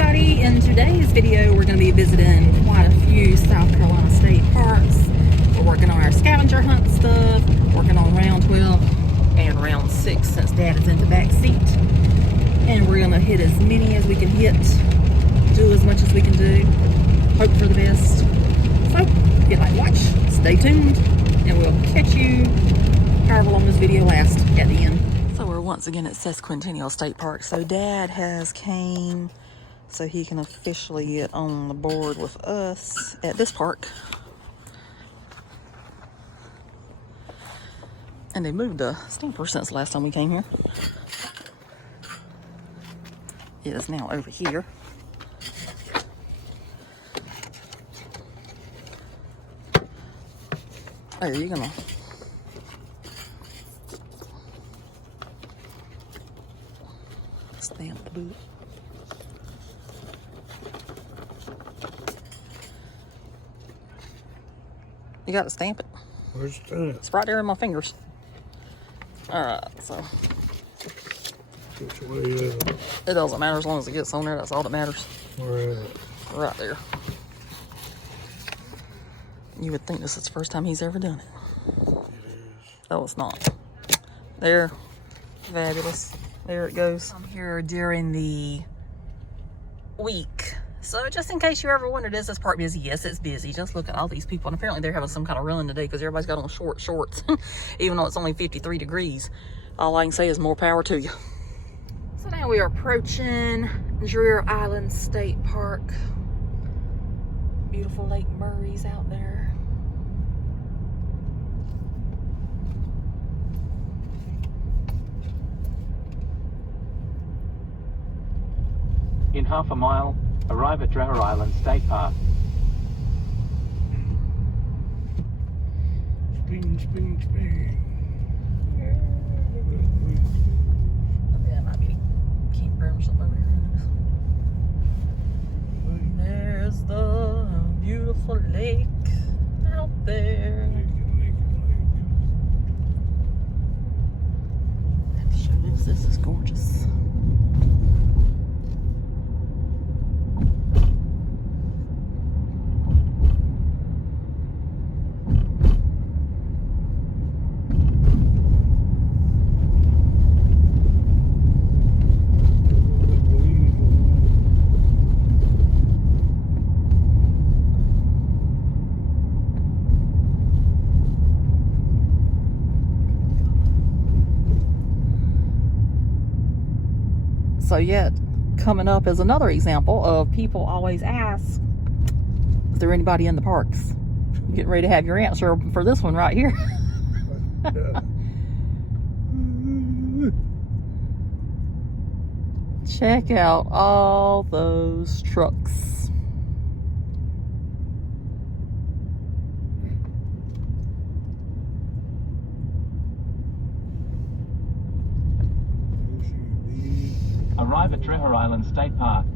everybody. In today's video, we're going to be visiting quite a few South Carolina state parks. We're working on our scavenger hunt stuff, working on round 12 and round 6 since Dad is in the back seat. And we're going to hit as many as we can hit, do as much as we can do, hope for the best. So, if you like to watch, stay tuned, and we'll catch you however long this video lasts at the end. So we're once again at Sesquicentennial State Park. So Dad has came so he can officially get on the board with us at this park. And they moved the stamper since the last time we came here. It is now over here. Oh, you're gonna stamp the boot. You got to stamp it. Where's the stamp? It's right there in my fingers. Alright, so. Which way is it? It doesn't matter as long as it gets on there. That's all that matters. Where at? Right there. You would think this is the first time he's ever done it. It is. Oh, it's not. There. Fabulous. There it goes. I'm here during the week. So just in case you ever wondered, is this park busy? Yes, it's busy. Just look at all these people. And apparently they're having some kind of run today because everybody's got on short shorts. Even though it's only 53 degrees. All I can say is more power to you. So now we are approaching Dreher Island State Park. Beautiful Lake Murray's out there. In half a mile, arrive at Dreher Island State Park. Spin, spin, spin. Yeah, might be a campground or something over here. There's the beautiful lake out there. I have to show this. This is gorgeous. So yet, coming up is another example of people always ask, is there anybody in the parks? You're getting ready to have your answer for this one right here. Check out all those trucks. Arrive at Dreher Island State Park.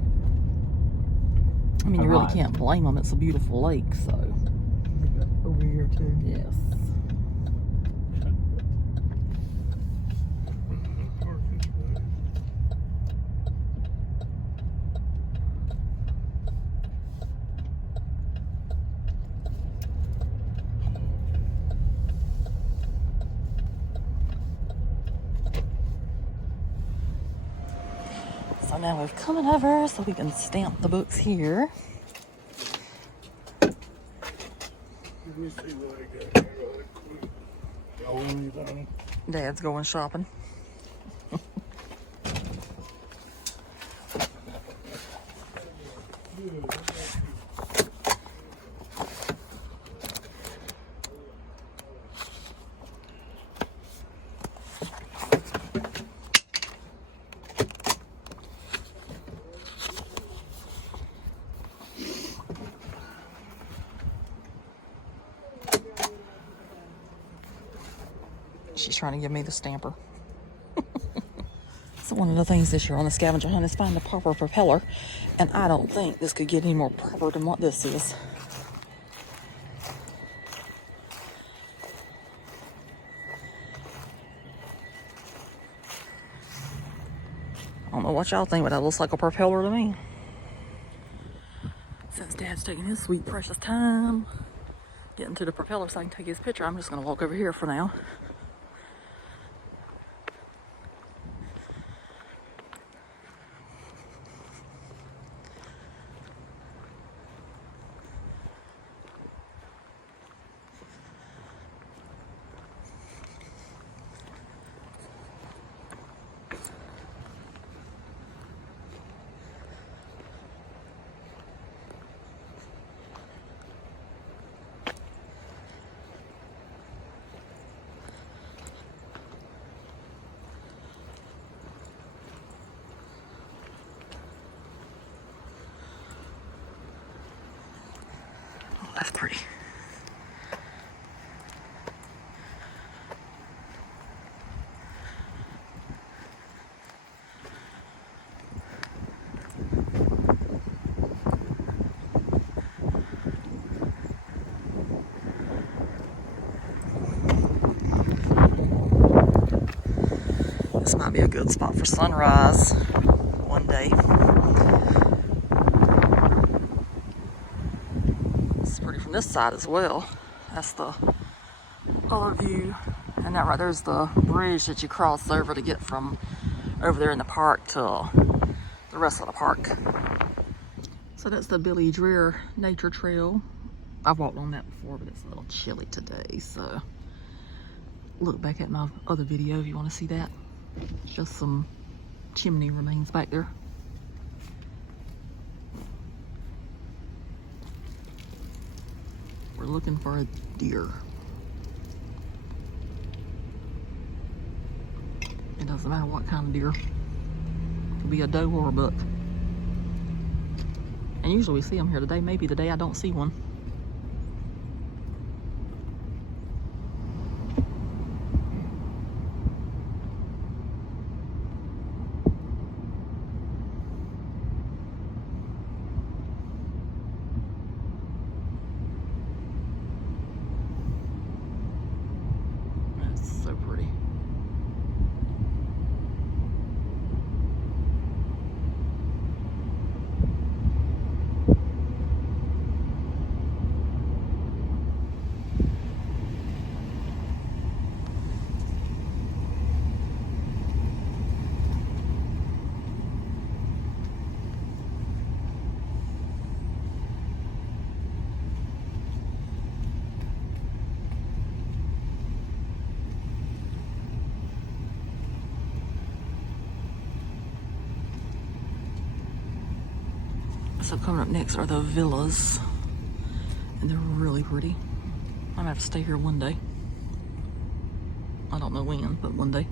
I mean, you really can't blame them. It's a beautiful lake, so. Over here too. Yes. So now we've come over so we can stamp the books here. Let me see what I got here really quick. Y'all want anything? Dad's going shopping. She's trying to give me the stamper. So one of the things this year on the scavenger hunt is find the proper propeller. And I don't think this could get any more proper than what this is. I don't know what y'all think, but that looks like a propeller to me. Since Dad's taking his sweet precious time getting to the propeller so I can take his picture, I'm just gonna walk over here for now. That's pretty. This might be a good spot for sunrise one day. It's pretty from this side as well. That's the other view. And that right there's the bridge that you cross over to get from over there in the park to the rest of the park. So that's the Billy Dreher Nature Trail. I've walked on that before, but it's a little chilly today, so look back at my other video if you want to see that. Just some chimney remains back there. We're looking for a deer. It doesn't matter what kind of deer. It could be a doe or a buck. And usually we see them here today. Maybe the day I don't see one. That's so pretty. So coming up next are the villas, and they're really pretty. I might have to stay here one day. I don't know when, but one day.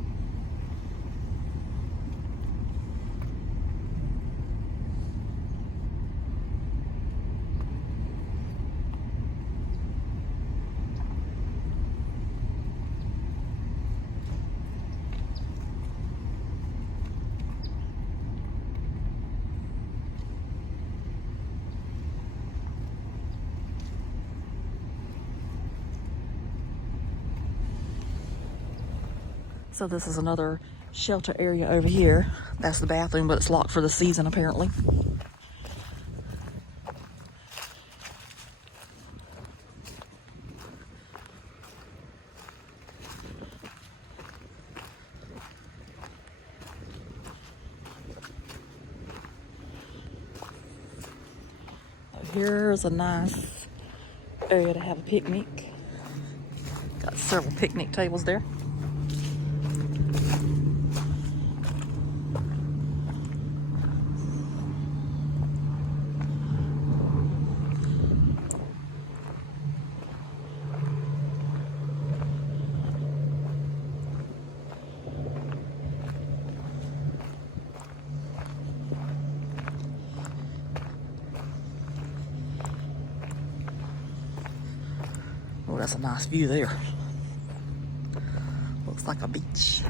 So this is another shelter area over here. That's the bathroom, but it's locked for the season apparently. Here's a nice area to have a picnic. Got several picnic tables there. Oh, that's a nice view there. Looks like a beach.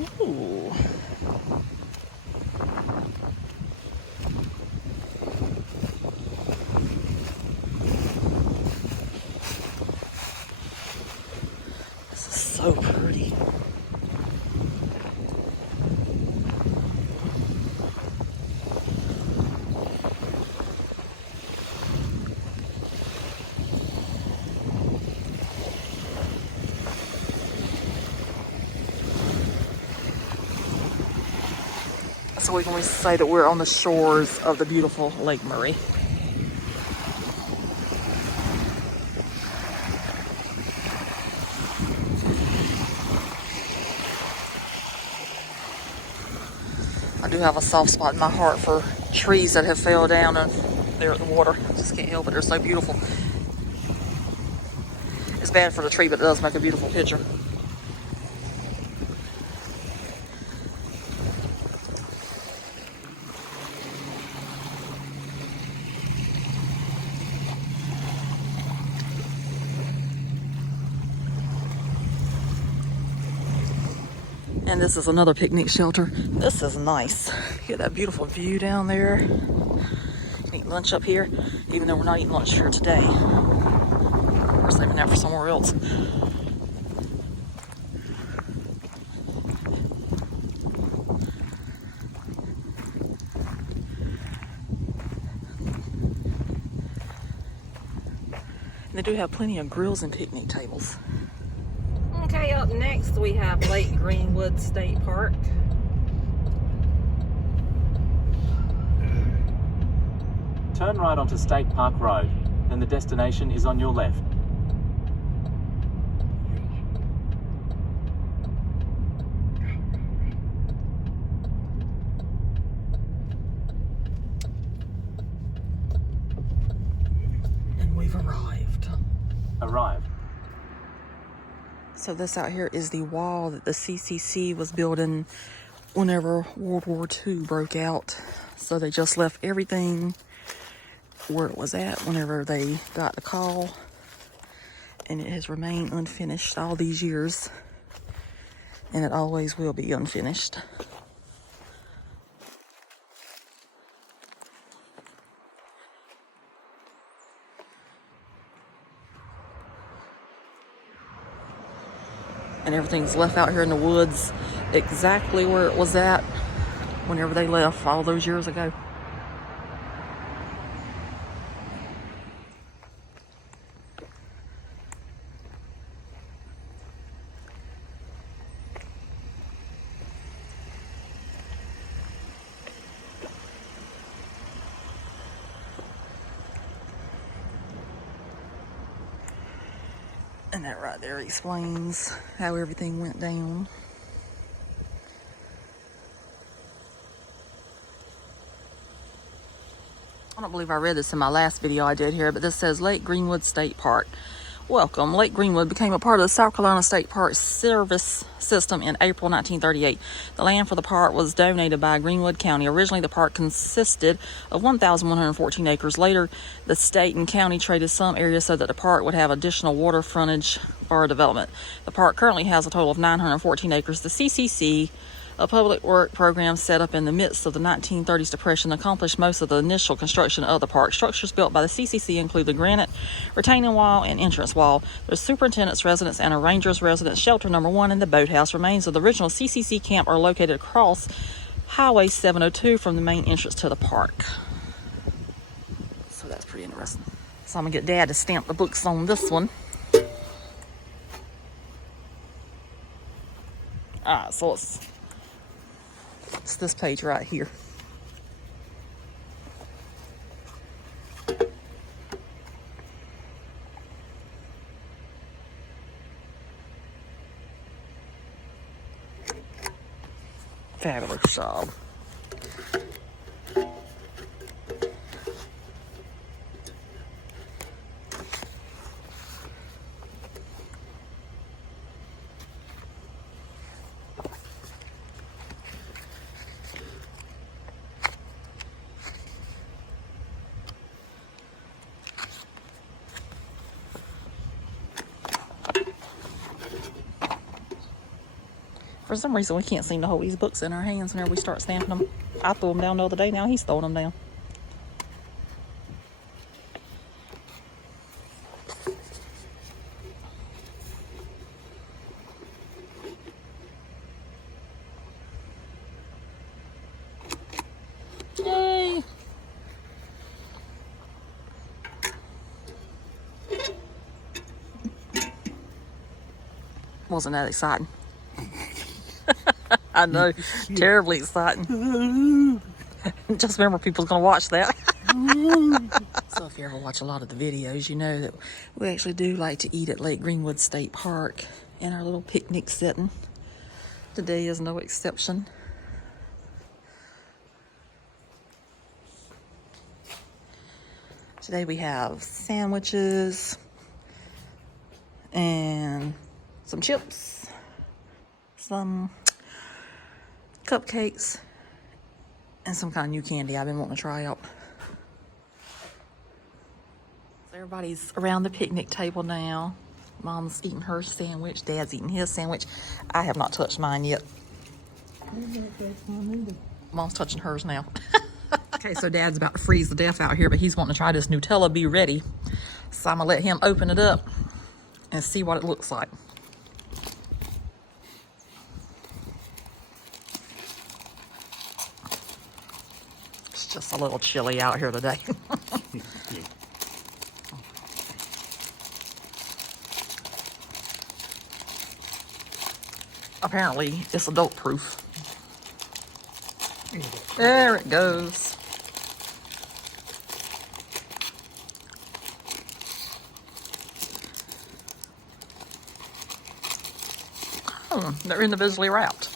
Ooh. This is so pretty. So we can say that we're on the shores of the beautiful Lake Murray. I do have a soft spot in my heart for trees that have fell down and they're at the water. I just can't help it. They're so beautiful. It's bad for the tree, but it does make a beautiful picture. And this is another picnic shelter. This is nice. Get that beautiful view down there. You can eat lunch up here, even though we're not eating lunch here today. We're saving that for somewhere else. And they do have plenty of grills and picnic tables. Okay, up next we have Lake Greenwood State Park. Turn right onto State Park Road, then the destination is on your left. And we've arrived. Arrived. So this out here is the wall that the CCC was building whenever World War II broke out. So they just left everything where it was at whenever they got the call. And it has remained unfinished all these years. And it always will be unfinished. And everything's left out here in the woods exactly where it was at whenever they left all those years ago. And that right there explains how everything went down. I don't believe I read this in my last video I did here, but this says Lake Greenwood State Park. Welcome. Lake Greenwood became a part of the South Carolina State Park Service System in April 1938. The land for the park was donated by Greenwood County. Originally, the park consisted of 1,114 acres. Later, the state and county traded some areas so that the park would have additional water frontage for development. The park currently has a total of 914 acres. The CCC, a public work program set up in the midst of the 1930s depression, accomplished most of the initial construction of the park. Structures built by the CCC include the granite retaining wall and entrance wall. There's superintendent's residence and a ranger's residence. Shelter number 1 and the boathouse. Remains of the original CCC camp are located across Highway 702 from the main entrance to the park. So that's pretty interesting. So I'm gonna get Dad to stamp the books on this one. Alright, so it's this page right here. Fabulous job. For some reason, we can't seem to hold these books in our hands whenever we start stamping them. I threw them down the other day. Now he's throwing them down. Yay! Wasn't that exciting? I know, terribly exciting. Just remember, people's gonna watch that. So if you ever watch a lot of the videos, you know that we actually do like to eat at Lake Greenwood State Park in our little picnic setting. Today is no exception. Today we have sandwiches and some chips, some cupcakes, and some kind of new candy I've been wanting to try out. So everybody's around the picnic table now. Mom's eating her sandwich, Dad's eating his sandwich. I have not touched mine yet. Mom's touching hers now. Okay, so Dad's about to freeze to death out here, but he's wanting to try this Nutella Be Ready. So I'm gonna let him open it up and see what it looks like. It's just a little chilly out here today. Apparently, it's adult proof. There it goes. Oh, they're individually wrapped.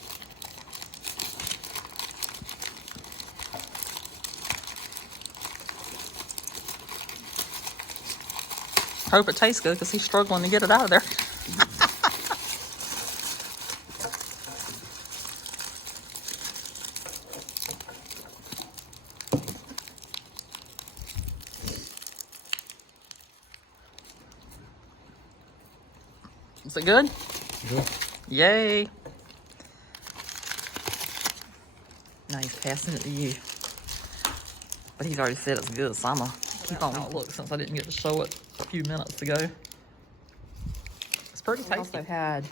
Hope it tastes good because he's struggling to get it out of there. Is it good? Yeah. Yay. Now he's passing it to you. But he's already said it's good, so I'm going to keep on look since I didn't get to show it a few minutes ago. It's pretty tasty. We also had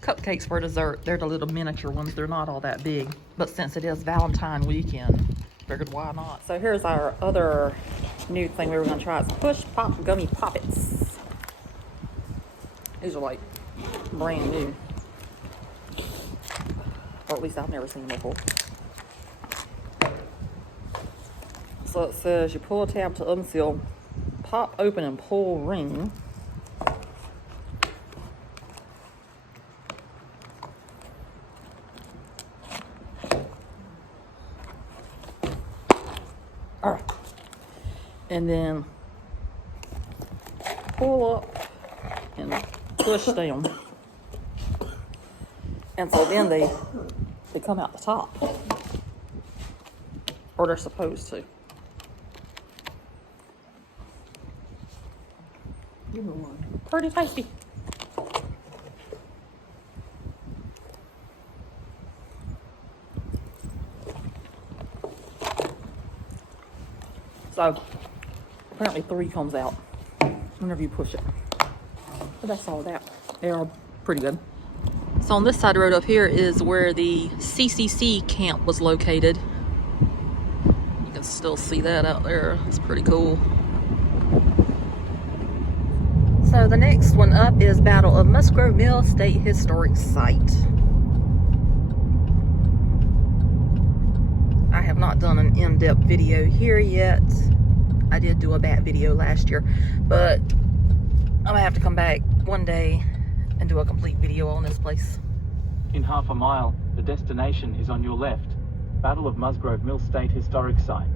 cupcakes for dessert. They're the little miniature ones. They're not all that big. But since it is Valentine weekend, figured why not. So here's our other new thing we were going to try. It's Push Pop Gummy Poppets. These are like brand new. Or at least I've never seen them before. So it says you pull a tab to unseal, pop open and pull ring. All right. And then pull up and push down. And so then they come out the top. Or they're supposed to. Pretty tasty. So apparently 3 comes out whenever you push it. But that's all that. They are pretty good. So on this side of the road up here is where the CCC camp was located. You can still see that out there. It's pretty cool. So the next one up is Battle of Musgrove Mill State Historic Site. I have not done an in-depth video here yet. I did do a bat video last year, but I'm gonna have to come back one day and do a complete video on this place. In half a mile, the destination is on your left. Battle of Musgrove Mill State Historic Site.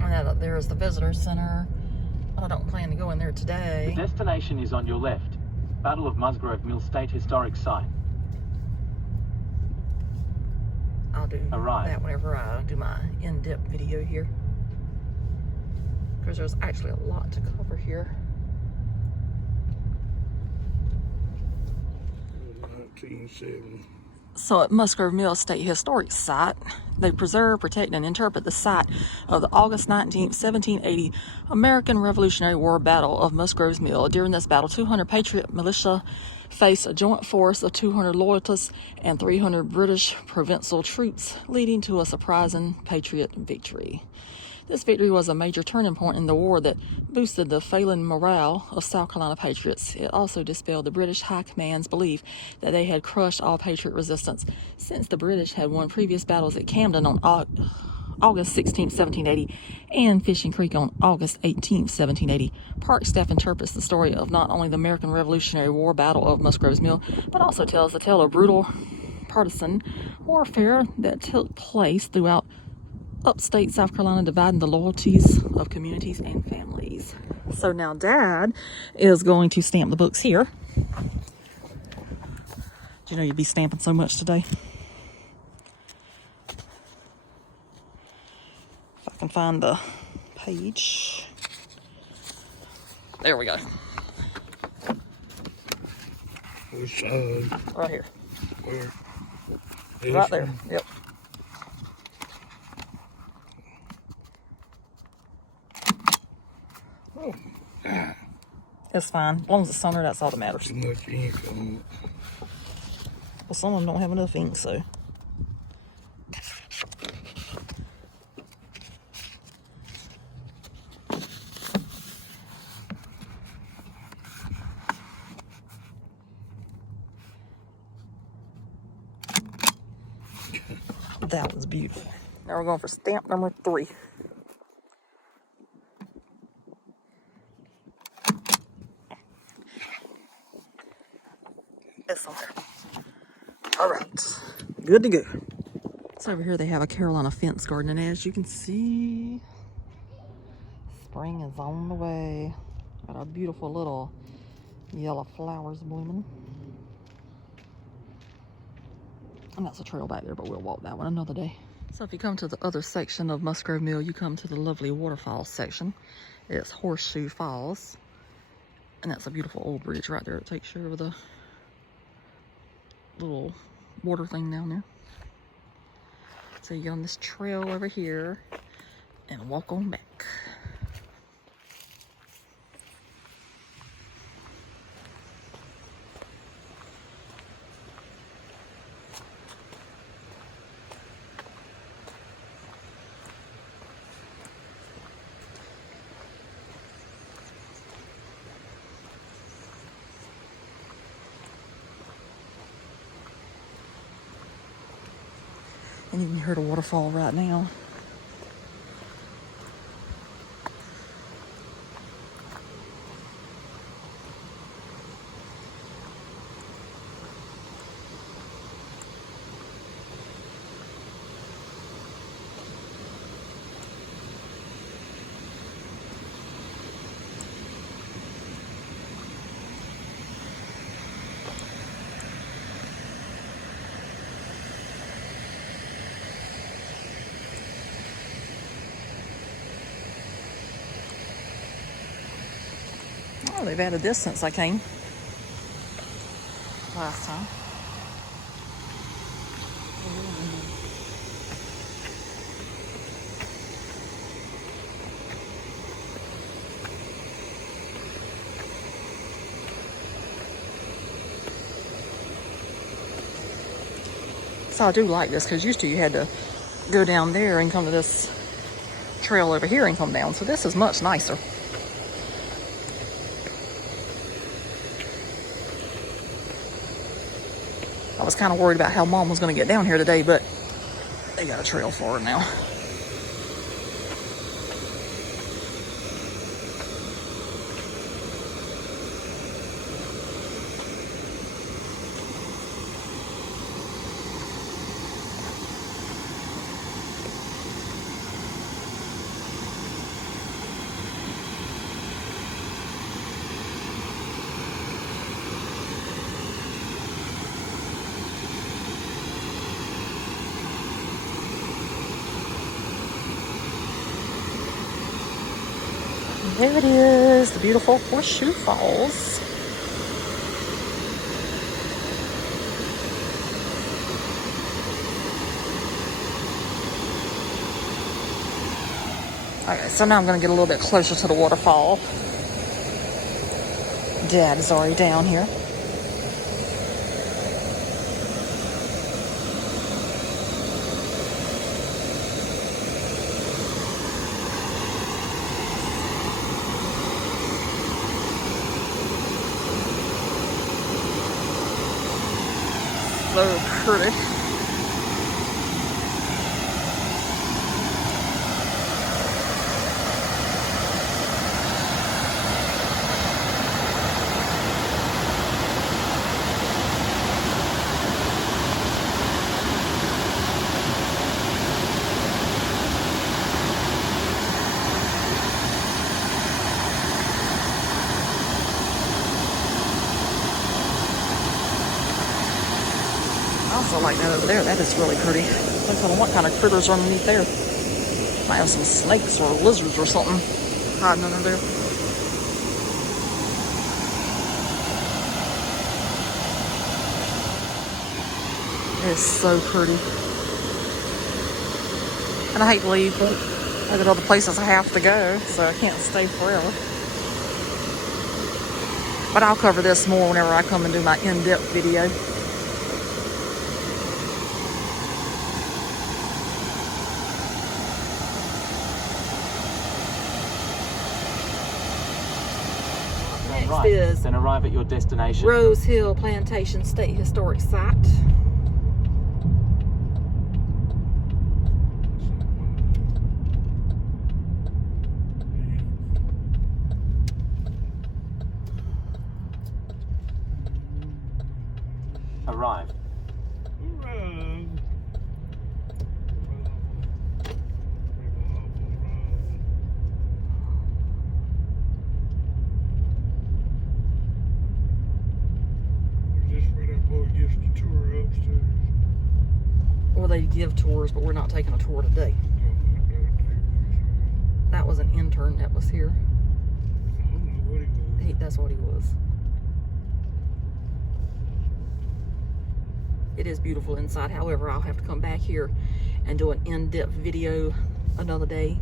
I know that there is the visitor center, but I don't plan to go in there today. The destination is on your left. Battle of Musgrove Mill State Historic Site. I'll do Arrive. that whenever I do my in-depth video here. Because there's actually a lot to cover here. 1970. So at Musgrove Mill State Historic Site, they preserve, protect, and interpret the site of the August 19, 1780 American Revolutionary War Battle of Musgrove's Mill. During this battle, 200 Patriot militia faced a joint force of 200 Loyalists and 300 British provincial troops, leading to a surprising Patriot victory. This victory was a major turning point in the war that boosted the failing morale of South Carolina Patriots. It also dispelled the British High Command's belief that they had crushed all Patriot resistance, since the British had won previous battles at Camden on August 16, 1780, and Fishing Creek on August 18, 1780. Park staff interprets the story of not only the American Revolutionary War Battle of Musgrove's Mill, but also tells the tale of brutal partisan warfare that took place throughout upstate South Carolina, dividing the loyalties of communities and families. So now Dad is going to stamp the books here. Did you know you'd be stamping so much today? If I can find the page. There we go. Which side? Right here. Where? Right there. Yep. Oh, It's fine. As long as it's on there, that's all that matters. too much ink on it. Well, some of them don't have enough ink, so. That was beautiful. Now we're going for stamp number 3. It's on there. All right, good to go. So over here they have a Carolina fence garden, and as you can see, spring is on the way. Got our beautiful little yellow flowers blooming. And that's a trail back there, but we'll walk that one another day. So if you come to the other section of Musgrove Mill, you come to the lovely waterfall section. It's Horseshoe Falls. And that's a beautiful old bridge right there. It takes you over the little water thing down there. So you get on this trail over here and walk on back. And you can hear the waterfall right now. Oh, they've added this since I came last time. So I do like this, because used to you had to go down there and come to this trail over here and come down. So this is much nicer. I was kind of worried about how Mom was going to get down here today, but they got a trail for her now. There it is, the beautiful Horseshoe Falls. Okay, so now I'm going to get a little bit closer to the waterfall. Dad is already down here. So pretty. I also like that over there. That is really pretty. Looks like what kind of critters are underneath there. Might have some snakes or lizards or something hiding under there. It is so pretty. And I hate to leave, but I got other places I have to go, so I can't stay forever. But I'll cover this more whenever I come and do my in-depth video. Right, is then arrive at your destination. Rose Hill Plantation State Historic Site. Arrive. Well, they give tours, but we're not taking a tour today. That was an intern that was here. I don't know what he was. That's what he was. It is beautiful inside. However, I'll have to come back here and do an in-depth video another day.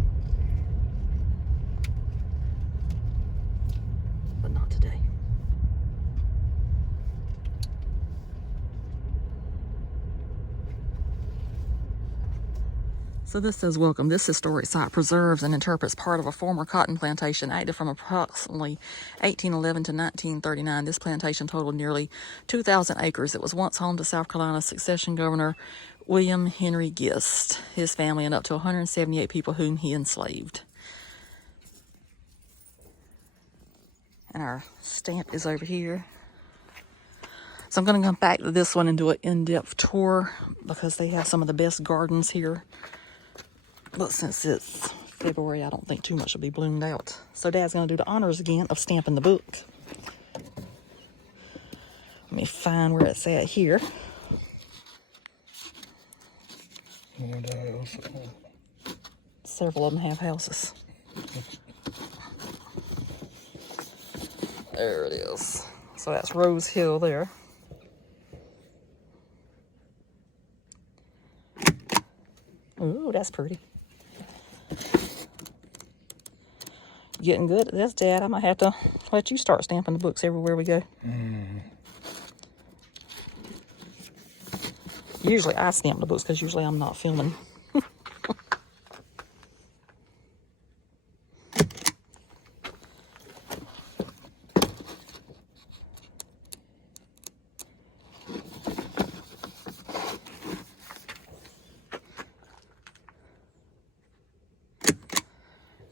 But not today. So this says, welcome. This historic site preserves and interprets part of a former cotton plantation active from approximately 1811 to 1939. This plantation totaled nearly 2,000 acres. It was once home to South Carolina's succession governor, William Henry Gist, his family, and up to 178 people whom he enslaved. And our stamp is over here. So I'm going to come back to this one and do an in-depth tour because they have some of the best gardens here. But since it's February, I don't think too much will be bloomed out. So Dad's going to do the honors again of stamping the book. Let me find where it's at here. Several of them have houses. There it is. So that's Rose Hill there. Ooh, that's pretty. Getting good at this, Dad. I might have to let you start stamping the books everywhere we go. Usually I stamp the books because usually I'm not filming.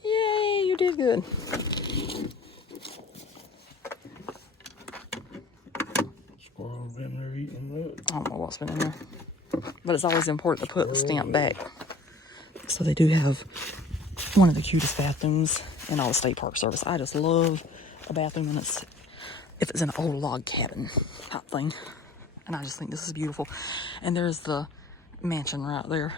Yay, you did good. Squirrel's been there eating that. I don't know what's been in there. But it's always important to put the stamp back. So they do have one of the cutest bathrooms in all the state park service. I just love a bathroom and if it's in an old log cabin type thing. And I just think this is beautiful. And there's the mansion right there.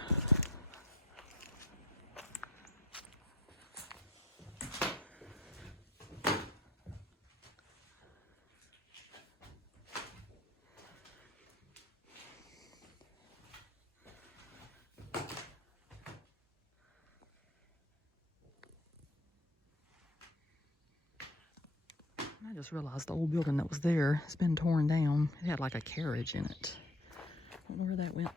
just realized the old building that was there has been torn down. It had like a carriage in it. I don't know where that went.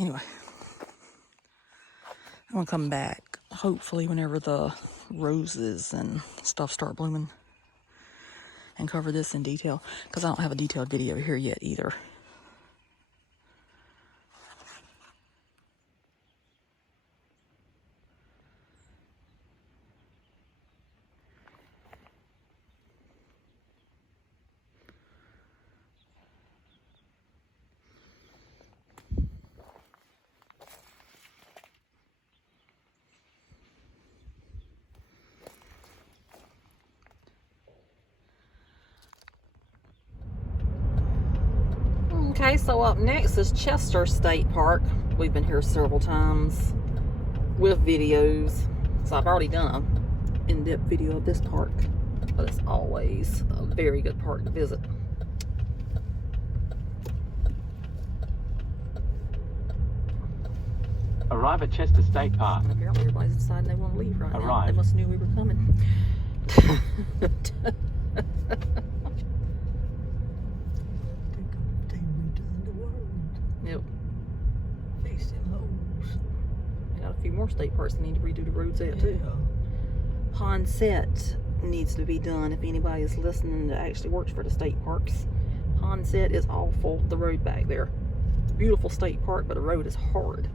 Anyway, I'm gonna come back hopefully whenever the roses and stuff start blooming and cover this in detail, because I don't have a detailed video here yet either. Okay, so up next is Chester State Park. We've been here several times with videos. So I've already done an in-depth video of this park, but it's always a very good park to visit. Arrive at Chester State Park. Apparently everybody's deciding they want to leave right now. Arrive. They must have knew we were coming. Yep. Fix them holes. I got a few more state parks that need to redo the roads at too. Pond set needs to be done if anybody is listening that actually works for the state parks. Pond set is awful, the road back there. It's a beautiful state park, but the road is hard.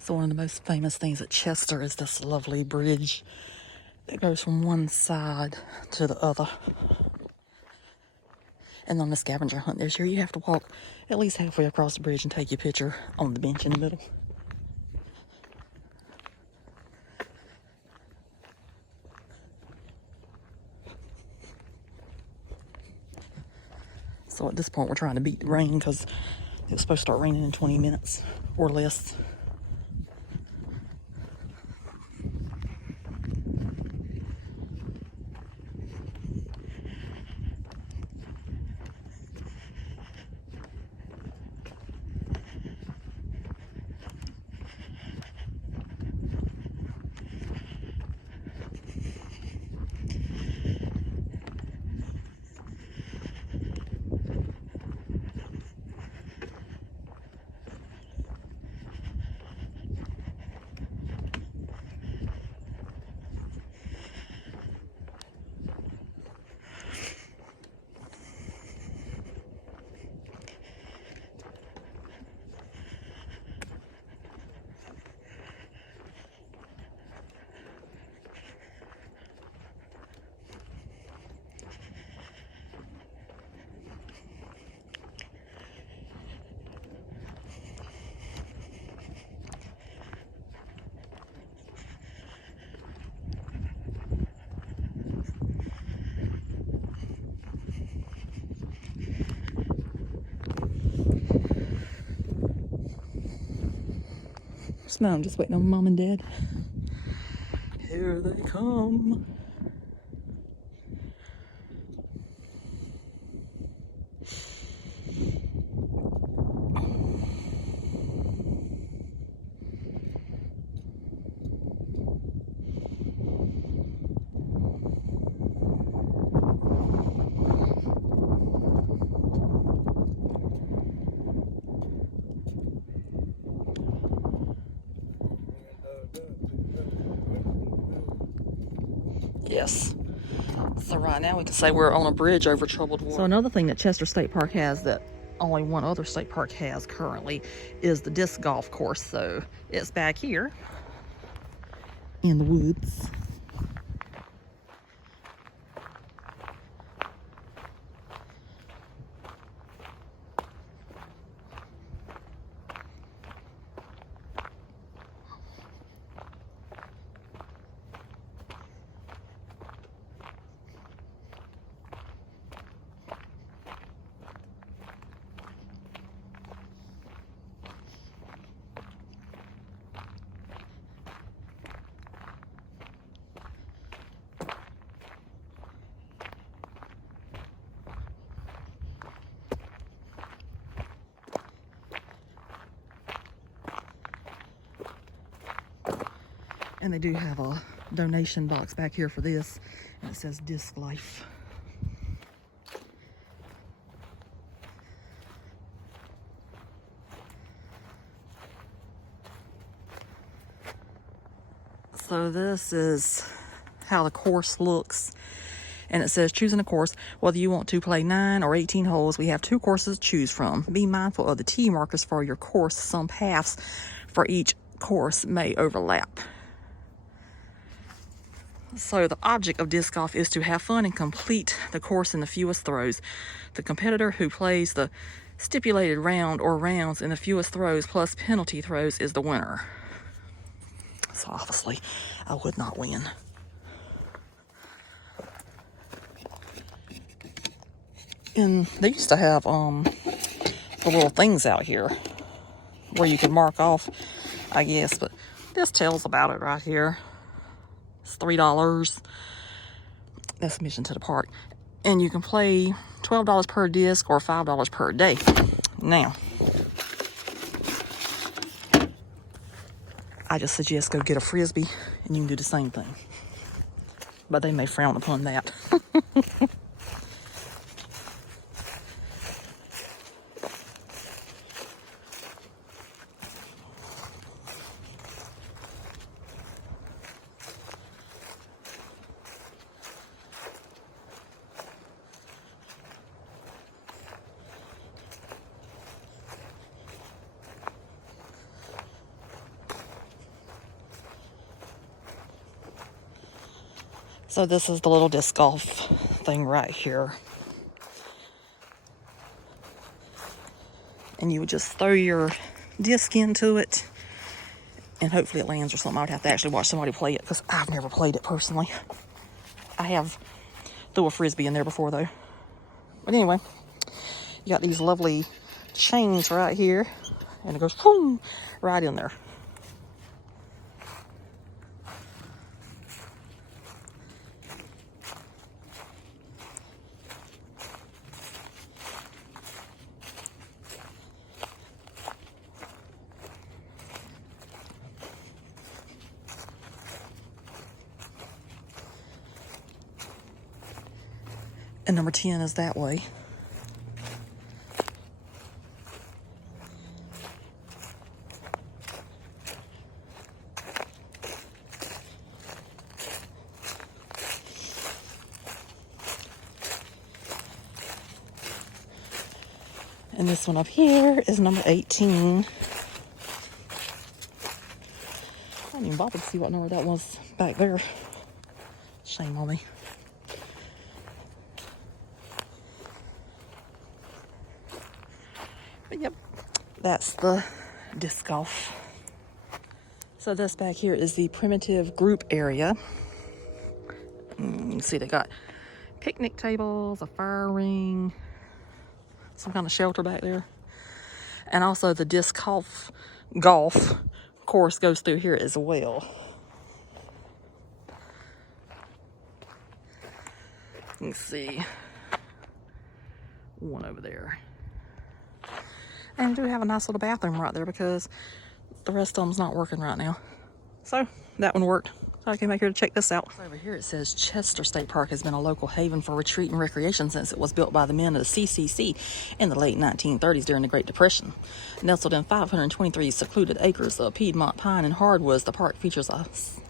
So one of the most famous things at Chester is this lovely bridge that goes from one side to the other. And on the scavenger hunt this year, you have to walk at least halfway across the bridge and take your picture on the bench in the middle. So at this point, we're trying to beat the rain because it was supposed to start raining in 20 minutes or less. No, I'm just waiting on Mom and Dad. Here they come. Yes. So right now we can say we're on a bridge over troubled water. So another thing that Chester State Park has that only one other state park has currently is the disc golf course. So it's back here in the woods. And they do have a donation box back here for this, and it says Disc Life. So this is how the course looks, and it says choosing a course. Whether you want to play 9 or 18 holes, we have 2 courses to choose from. Be mindful of the tee markers for your course. Some paths for each course may overlap. So the object of disc golf is to have fun and complete the course in the fewest throws. The competitor who plays the stipulated round or rounds in the fewest throws plus penalty throws is the winner. So obviously I would not win. And they used to have the little things out here where you could mark off, I guess, but this tells about it right here. It's $3. That's admission to the park. And you can play $12 per disc or $5 per day. Now, I just suggest go get a Frisbee and you can do the same thing. But they may frown upon that. So this is the little disc golf thing right here. And you would just throw your disc into it and hopefully it lands or something. I would have to actually watch somebody play it because I've never played it personally. I have threw a Frisbee in there before though. But anyway, you got these lovely chains right here and it goes boom, right in there. And number 10 is that way. And this one up here is number 18. I didn't even bother to see what number that was back there. Shame on me. But yep, that's the disc golf. So this back here is the primitive group area. You can see they got picnic tables, a fire ring, some kind of shelter back there. And also the disc golf course, goes through here as well. You can see one over there. And we do have a nice little bathroom right there because the rest of them's not working right now. So that one worked. So I came back here to check this out. Over here it says Chester State Park has been a local haven for retreat and recreation since it was built by the men of the CCC in the late 1930s during the Great Depression. Nestled in 523 secluded acres of Piedmont pine and hardwoods, the park features a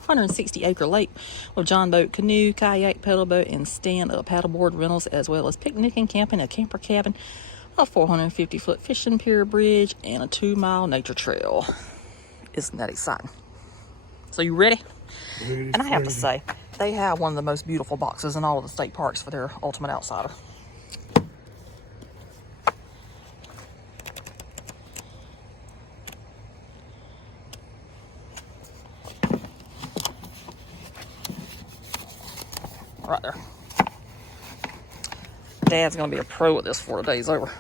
160-acre lake with john boat, canoe, kayak, pedal boat, and stand-up paddleboard rentals, as well as picnicking, camping, a camper cabin, a 450-foot fishing pier bridge, and a 2-mile nature trail. Isn't that exciting? So you ready? And I have to say, they have one of the most beautiful boxes in all of the state parks for their Ultimate Outsider. Right there. Dad's going to be a pro at this before the day's over.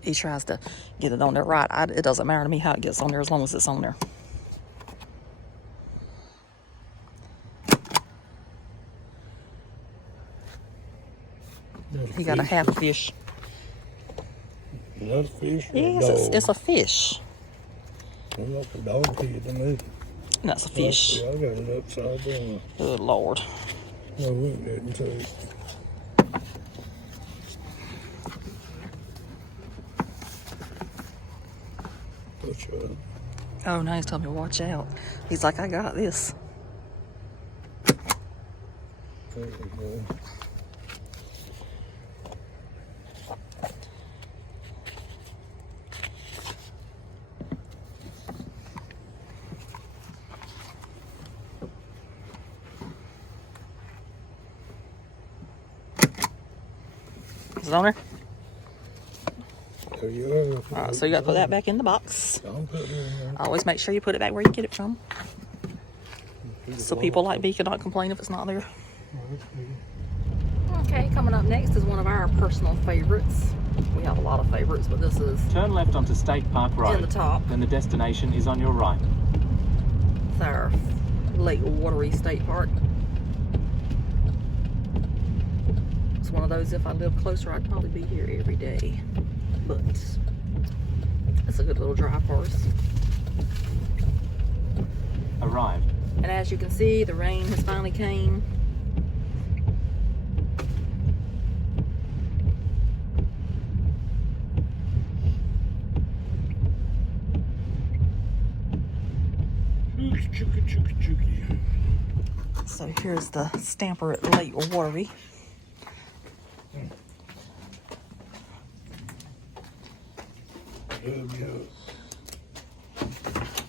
He tries to get it on there right. It doesn't matter to me how it gets on there as long as it's on there. He got a half fish. Is that a fish? Yes, it's a fish. It's like a dog head to me. That's a fish. I got it upside down. Good Lord. I went there and take. Oh, now he's telling me to watch out. He's like, I got this. There we go. Is it on there? There you are. All right, so you got to put that back in the box. I'll put it in there. Always make sure you put it back where you get it from. So people like me cannot complain if it's not there. Okay, coming up next is one of our personal favorites. We have a lot of favorites, but this is Turn left onto State Park Road. in the top. Then the destination is on your right. It's our Lake Wateree State Park. It's one of those, if I lived closer, I'd probably be here every day. But it's a good little drive for us. Arrived. And as you can see, the rain has finally came. So here's the stamper at Lake Wateree.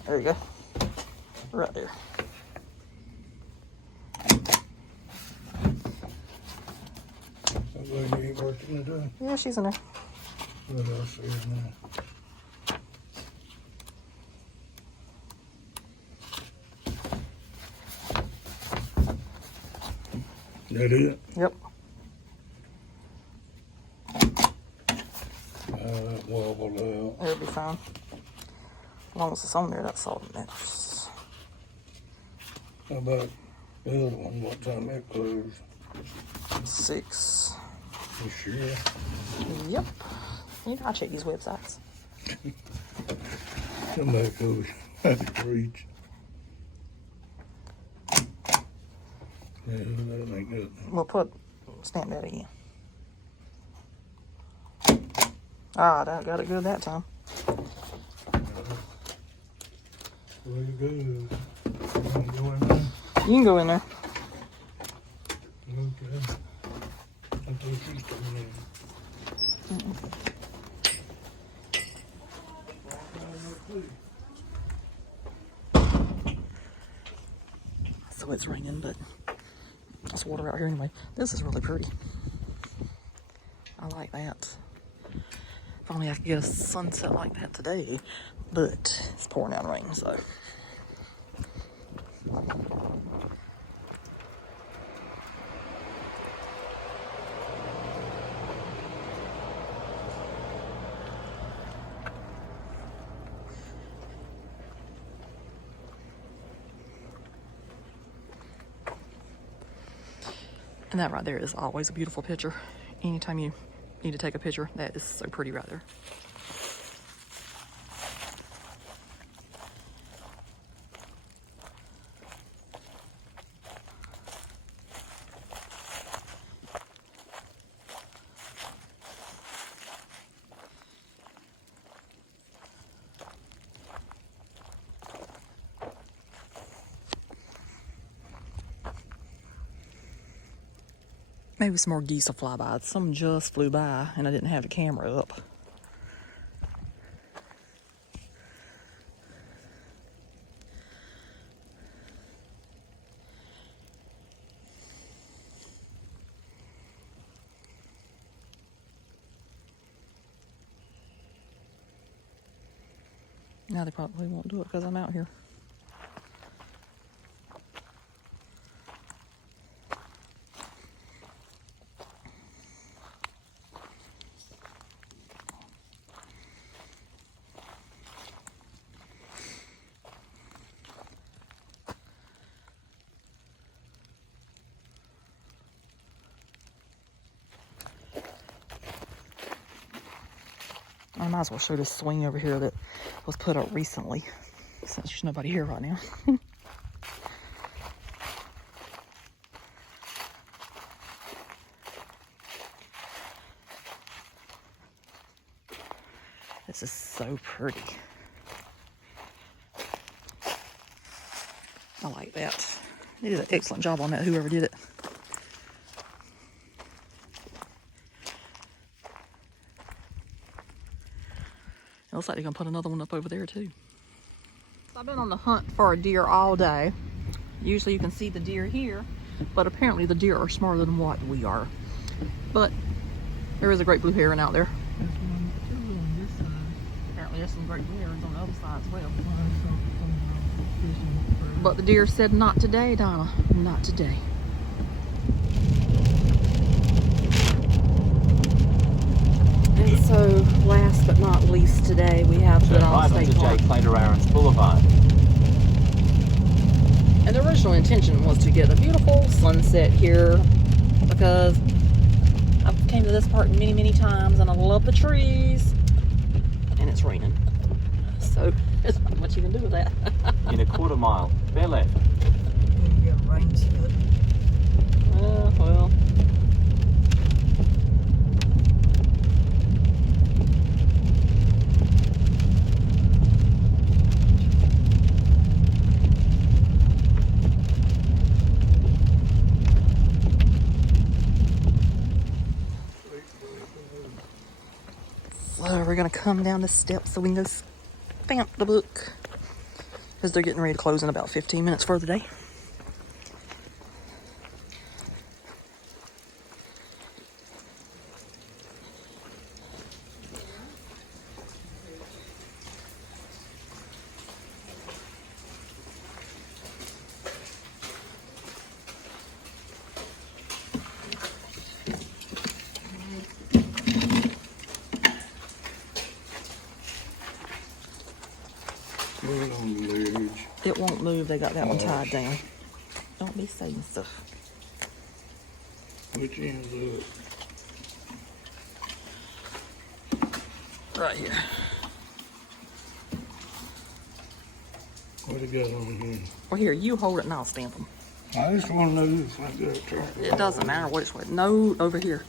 There you go. Right there. That lady ain't working today. Yeah, she's in there. What else is now? That it? Yep. Wobble out. It'll be fine. As long as it's on there, that's all that matters. How about the other one? What time it closed? 6. You sure? Yep. You know, I check these websites. Somebody goes out to reach. Yeah, that ain't good. We'll stamp that again. Ah, I got it good that time. Where you go? You wanna go in there? You can go in there. Okay. I thought she's coming in. So it's raining, but there's water out here anyway. This is really pretty. I like that. If only I could get a sunset like that today, but it's pouring down rain, so. And that right there is always a beautiful picture. Anytime you need to take a picture, that is so pretty right there. Maybe some more geese will fly by. Some just flew by and I didn't have the camera up. Now they probably won't do it because I'm out here. I might as well show this swing over here that was put up recently, since there's nobody here right now. This is so pretty. I like that. They did an excellent job on that, whoever did it. It looks like they're gonna put another one up over there too. I've been on the hunt for a deer all day. Usually you can see the deer here, but apparently the deer are smarter than what we are. But there is a great blue heron out there. There's one too on this side. Apparently there's some great blue herons on the other side as well. Well, there's some fishing for- But the deer said, not today, Donna, not today. And so, last but not least today, we have Turn Goodale right State onto Park. J. Claytor Aaron's Boulevard. And the original intention was to get a beautiful sunset here because I've came to this park many, many times and I love the trees. And it's raining. So, there's not much you can do with that. In a quarter mile, bear left. You get rain slip. Well. So we're gonna come down the steps so we can go stamp the book because they're getting ready to close in about 15 minutes for the day. Put it on the ledge. It won't move. They got that one tied down. Don't be saying stuff. Which end's up? Right here. What do you got on here? Well, here, you hold it and I'll stamp them. I just want to know if I got a track. It doesn't matter which way. No, over here.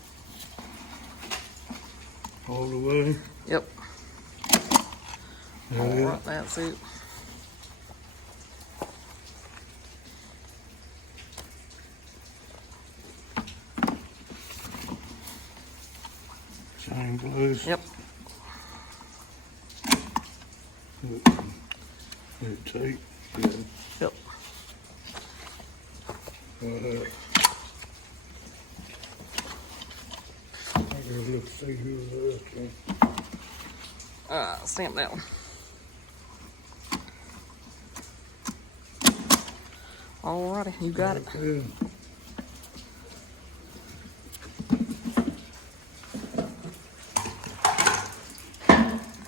All the way. Yep. Yeah. All right, that's it. Same place. Yep. It take. Yeah. Yep. I gotta look see who's there. Stamp that one. Alrighty, you got it. Okay.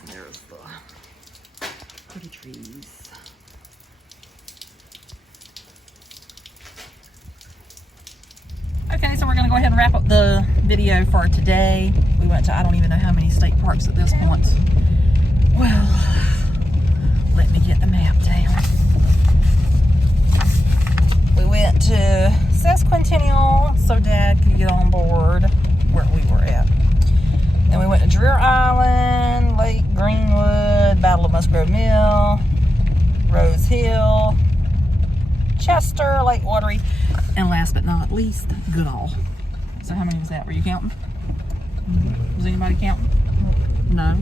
There's the pretty trees. Okay, so we're video for today. We went to, I don't even know how many state parks at this point. Well, let me get the map down. We went to Sesquicentennial so Dad could get on board where we were at. Then we went to Dreher Island, Lake Greenwood, Battle of Musgrove Mill, Rose Hill, Chester, Lake Wateree, and last but not least, Goodale. So how many was that? Were you counting? Was anybody counting? No.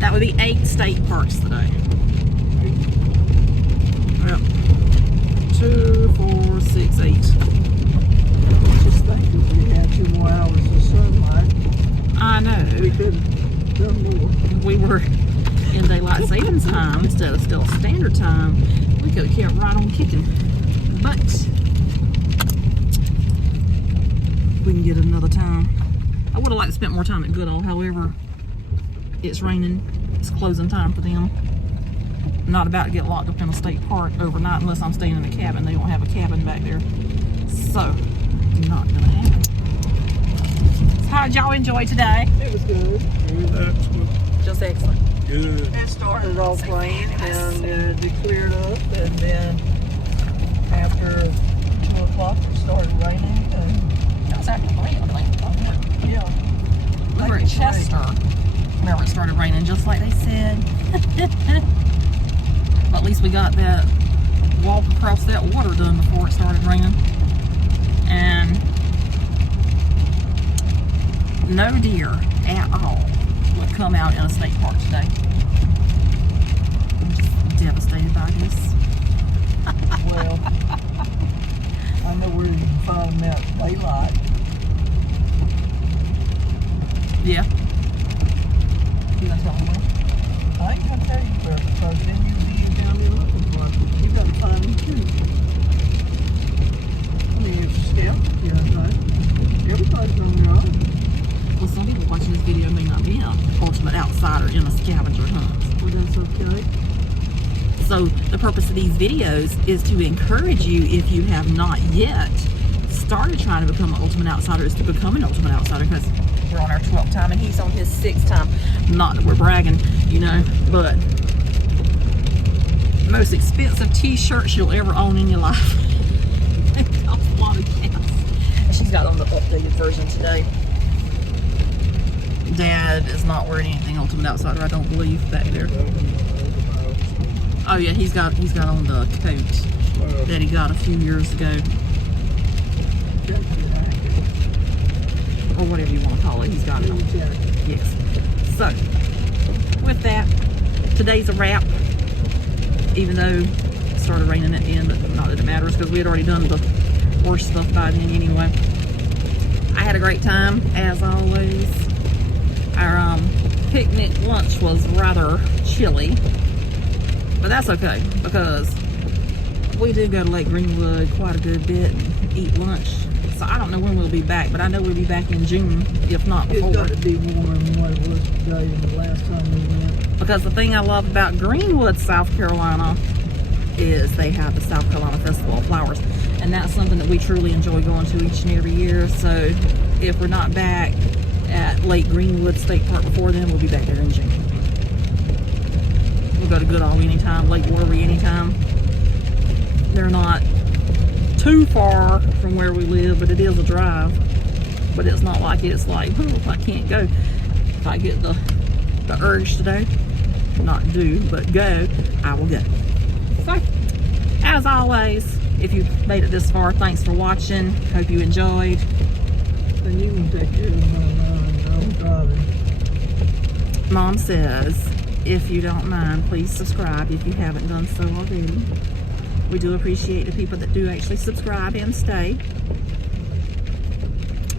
That would be 8 state parks today. Yep. 2, 4, 6, 8. Just think if we had 2 more hours of sunlight, I know. we could have done more. We were in daylight savings time instead of still standard time. We could have kept right on kicking. But we can get it another time. I would have liked to spend more time at Goodale. However, it's raining. It's closing time for them. I'm not about to get locked up in a state park overnight unless I'm staying in a cabin. They don't have a cabin back there. So, not gonna happen. So how did y'all enjoy today? It was good. Excellent. Just excellent. Good. It started off raining and it cleared up, and then after 2 o'clock it started raining. And That was after 3 o'clock. yeah, We were at Chester whenever it started raining, just like they said. But at least we got that walk across that water done before it started raining. And no deer at all would come out in a state park today. I'm just devastated by this. well, I know where you can find them at daylight. Yeah. You gonna tell them where? I ain't gonna tell you where, because then you'll be down there looking for them. You gotta find them too. I mean, it's step, you know what I'm saying? Everybody's on their own. Well, some people watching this video may not be an ultimate outsider in a scavenger hunt. Well, that's okay. So the purpose of these videos is to encourage you, if you have not yet started trying to become an ultimate outsider, is to become an ultimate outsider, because we're on our 12th time and he's on his 6th time. Not that we're bragging, you know, but the most expensive t-shirts you'll ever own in your life. They cost a lot of gas. And she's got on the updated version today. Dad is not wearing anything ultimate outsider, I don't believe, back there. Oh yeah, he's got on the coat that he got a few years ago, or whatever you want to call it. He's got it on. Yes. So, with that, today's a wrap. Even though it started raining at the end, but not that it matters because we had already done the worst stuff by then anyway. I had a great time as always. Our picnic lunch was rather chilly. But that's okay, because we did go to Lake Greenwood quite a good bit and eat lunch. So I don't know when we'll be back, but I know we'll be back in June, if not before. It's got to be warmer than what it was today and the last time we went. Because the thing I love about Greenwood, South Carolina, is they have the South Carolina Festival of Flowers. And that's something that we truly enjoy going to each and every year. So if we're not back at Lake Greenwood State Park before then, we'll be back there in June. We'll go to Goodale anytime, Lake Wateree anytime. They're not too far from where we live, but it is a drive. But it's not like it's like, oh, if I can't go. If I get the urge to do, not do, but go, I will go. So, as always, if you made it this far, thanks for watching. Hope you enjoyed. Then you can take care of my driving. Mom says, if you don't mind, please subscribe if you haven't done so already. We do appreciate the people that do actually subscribe and stay.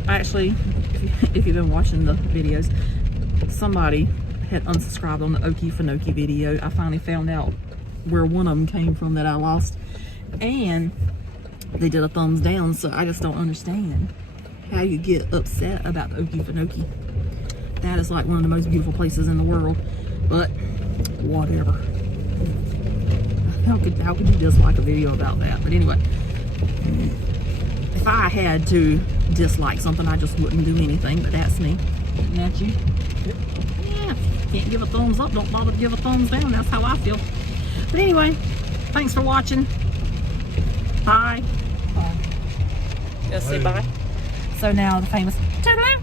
Actually, if you've been watching the videos, somebody had unsubscribed on the Okie Finoki video. I finally found out where one of them came from that I lost, and they did a thumbs down. So I just don't understand how you get upset about the Okie Finoki. That is like one of the most beautiful places in the world. But whatever. How could you dislike a video about that? But anyway, if I had to dislike something, I just wouldn't do anything, but that's me. Isn't that you? Yep. Yeah, if you can't give a thumbs up, don't bother to give a thumbs down. That's how I feel. But anyway, thanks for watching. Bye. Bye. Just say bye. So now the famous toodaloo.